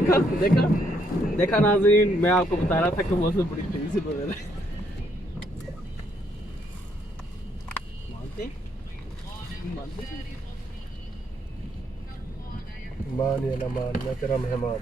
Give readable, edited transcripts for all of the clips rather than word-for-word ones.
देखा देखा देखा नाज़रीन, मैं आपको बता रहा था कि मौसम बड़ी तेजी से बदल रहा है। मान या ना मान, मैं तेरा मेहमान।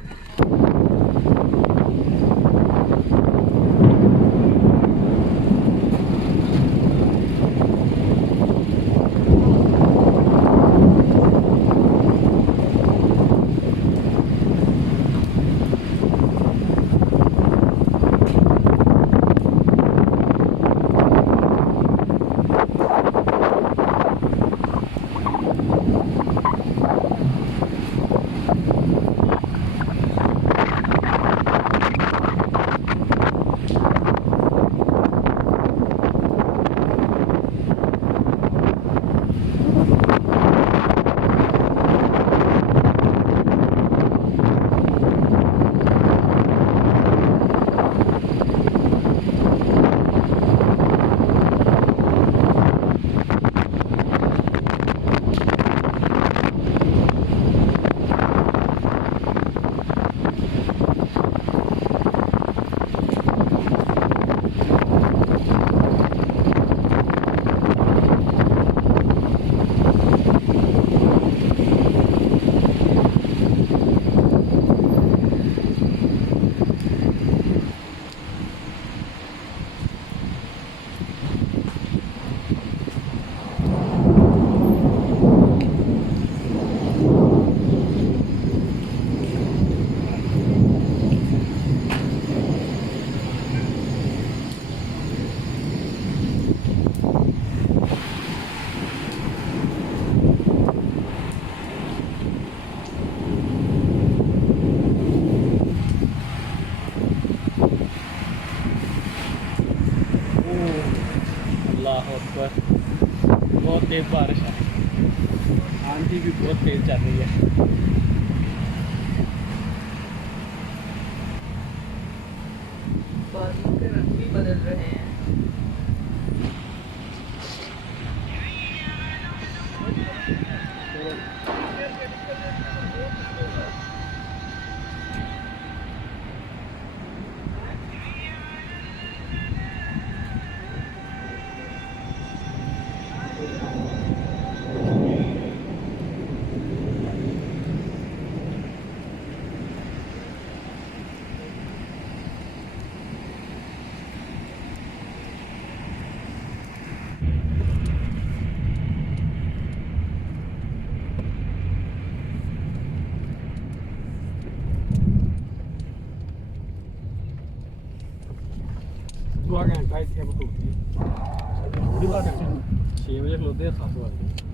अल्लाह अकबर, बहुत तेज बारिश है, आंधी भी बहुत तेज चल रही है। बादलों के रंग भी बदल रहे हैं। दो घंटा इतने बहुत 6 बजे खलोते हैं 7 बजे।